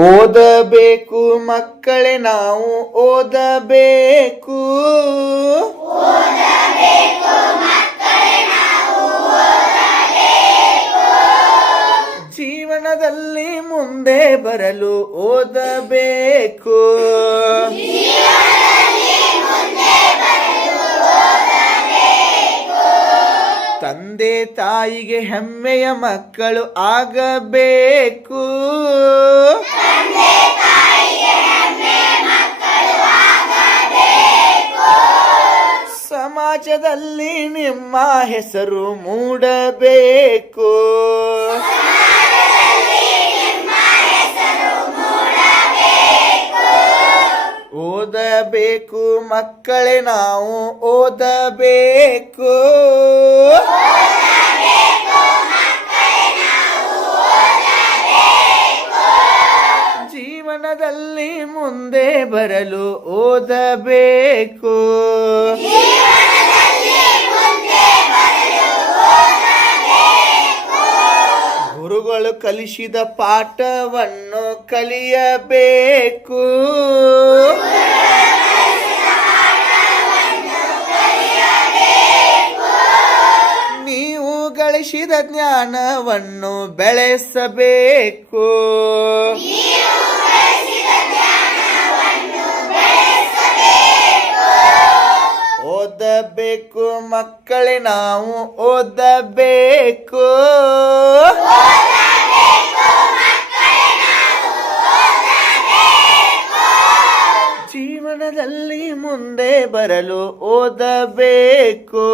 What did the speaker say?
ಓದಬೇಕು ಮಕ್ಕಳೇ ನಾವು ಓದಬೇಕು. ಜೀವನದಲ್ಲಿ ಮುಂದೆ ಬರಲು ಓದಬೇಕು. ತಂದೆ ತಾಯಿಗೆ ಹೆಮ್ಮೆಯ ಮಕ್ಕಳು ಆಗಬೇಕು. ಸಮಾಜದಲ್ಲಿ ನಿಮ್ಮ ಹೆಸರು ಮೂಡಬೇಕು. ಓದಬೇಕು ಮಕ್ಕಳೇ ನಾವು ಓದಬೇಕು. ಜೀವನದಲ್ಲಿ ಮುಂದೆ ಬರಲು ಓದಬೇಕು. ಗುರುಗಳು ಕಲಿಸಿದ ಪಾಠವನ್ನು ಕಲಿಯಬೇಕು. ನೀವು ಗಳಿಸಿದ ಜ್ಞಾನವನ್ನು ಬೆಳೆಸಬೇಕು. ಓದಬೇಕು ಮಕ್ಕಳೇ ನಾವು ಓದಬೇಕು. ಜೀವನದಲ್ಲಿ ಮುಂದೆ ಬರಲು ಓದಬೇಕು.